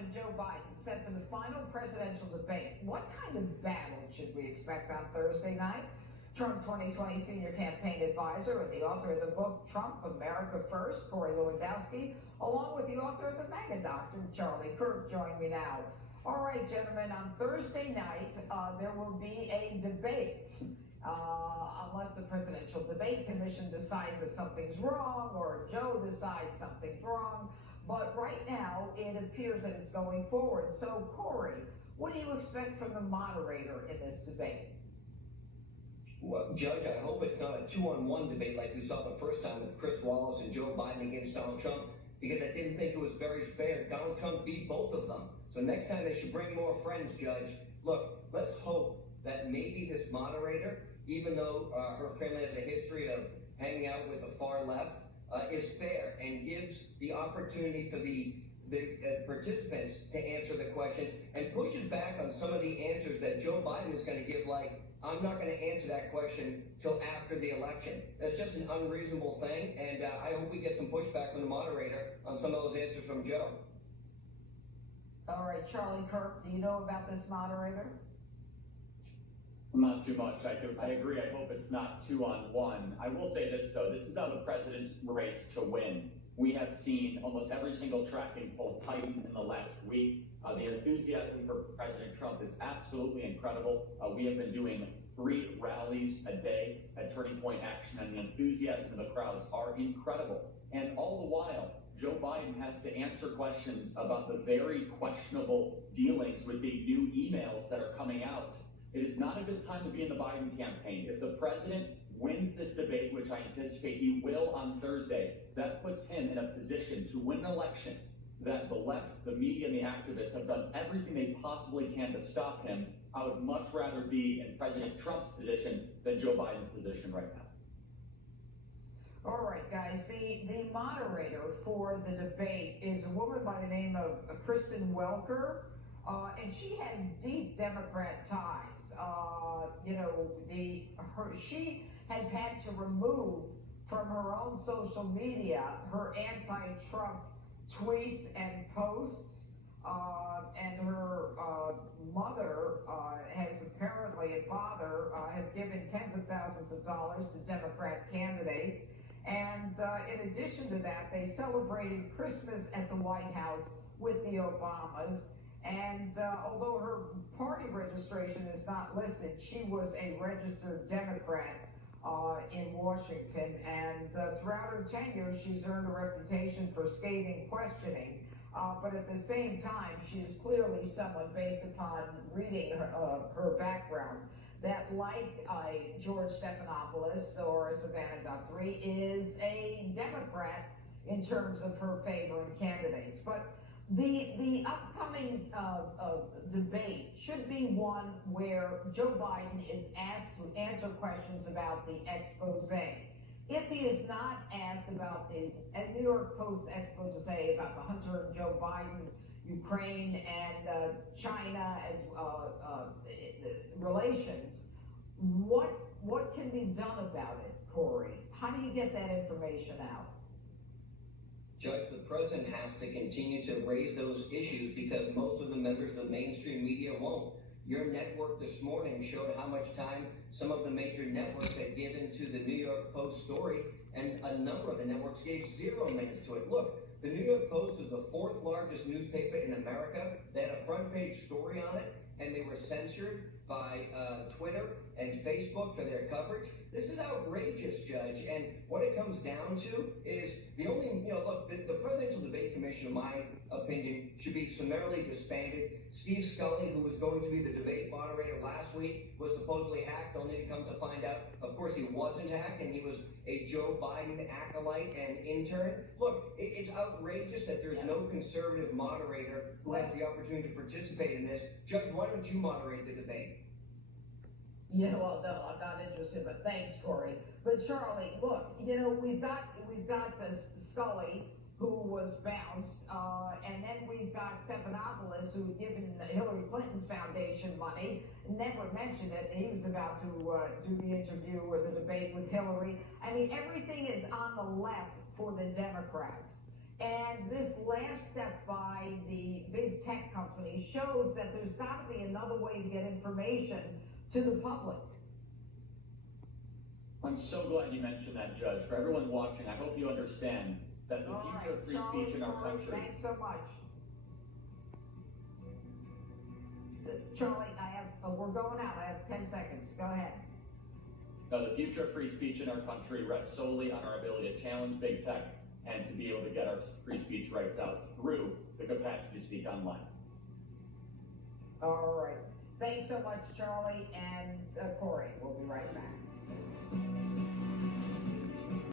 and Joe Biden set for the final presidential debate. What kind of battle should we expect on Thursday night? Trump 2020 senior campaign advisor and the author of the book Trump, America First, Corey Lewandowski, along with the author of the MAGA Doctrine, Charlie Kirk, join me now. All right, gentlemen, on Thursday night, there will be a debate. Unless the Presidential Debate Commission decides that something's wrong or Joe decides something's wrong. But right now, it appears that it's going forward. So, Corey, what do you expect from the moderator in this debate? Well, Judge, I hope it's not a 2-on-1 debate like we saw the first time with Chris Wallace and Joe Biden against Donald Trump, because I didn't think it was very fair. Donald Trump beat both of them. So next time they should bring more friends, Judge. Look, let's hope that maybe this moderator, even though her family has a history of hanging out with the far left, is fair and gives the opportunity for the participants to answer the questions and pushes back on some of the answers that Joe Biden is going to give, like, I'm not going to answer that question till after the election. That's just an unreasonable thing, and I hope we get some pushback from the moderator on some of those answers from Joe. All right, Charlie Kirk, do you know about this moderator? Not too much. I agree. I hope it's not 2-on-1. I will say this, though. This is now the president's race to win. We have seen almost every single tracking poll tighten in the last week. The enthusiasm for President Trump is absolutely incredible. We have been doing 3 rallies a day at Turning Point Action, and the enthusiasm of the crowds are incredible. And all the while, Joe Biden has to answer questions about the very questionable dealings with the new emails that are coming out. It is not a good time to be in the Biden campaign. If the president wins this debate, which I anticipate he will on Thursday, that puts him in a position to win an election that the left, the media, and the activists have done everything they possibly can to stop him. I would much rather be in President Trump's position than Joe Biden's position right now. All right, guys, the moderator for the debate is a woman by the name of Kristen Welker. And she has deep Democrat ties. She has had to remove from her own social media her anti-Trump tweets and posts. And her mother has apparently, and father, have given tens of thousands of dollars to Democrat candidates. And in addition to that, they celebrated Christmas at the White House with the Obamas. And although her party registration is not listed, she was a registered Democrat in Washington. And throughout her tenure, she's earned a reputation for scathing questioning. But at the same time, she is clearly someone, based upon reading her background, that, like George Stephanopoulos or Savannah Guthrie, is a Democrat in terms of her favoring candidates. But the upcoming debate should be one where Joe Biden is asked to answer questions about the expose. If he is not asked about the New York Post expose about the Hunter and Joe Biden, Ukraine and China as relations, what can be done about it, Corey? How do you get that information out? Judge, the president has to continue to raise those issues because most of the members of the mainstream media won't. Your network this morning showed how much time some of the major networks had given to the New York Post story, and a number of the networks gave 0 minutes to it. Look, the New York Post is the 4th largest newspaper in America. They had a front page story on it, and they were censored by Twitter and Facebook for their coverage. This is outrageous, Judge. And what it comes down to is the only, look, the Presidential Debate Commission, in my opinion, should be summarily disbanded. Steve Scully, who was going to be the debate moderator last week, was supposedly hacked, only to come to find out, of course, he wasn't hacked, and he was a Joe Biden acolyte and intern. Look, it's outrageous that there's no conservative moderator who has the opportunity to participate in this. Judge, why don't you moderate the debate? Yeah, well, no, I'm not interested, but thanks, Corey. But Charlie, look, we've got Scully, who was bounced, and then we've got Stephanopoulos, who had given Hillary Clinton's foundation money, never mentioned it. He was about to do the interview or the debate with Hillary. I mean, everything is on the left for the Democrats. And this last step by the big tech company shows that there's got to be another way to get information to the public. I'm so glad you mentioned that, Judge. For everyone watching, I hope you understand that the future of free speech in our country. Thanks so much. Charlie, we're going out. I have 10 seconds. Go ahead. No, the future of free speech in our country rests solely on our ability to challenge big tech and to be able to get our free speech rights out through the capacity to speak online. All right. Thanks so much, Charlie and Corey. We'll be right back.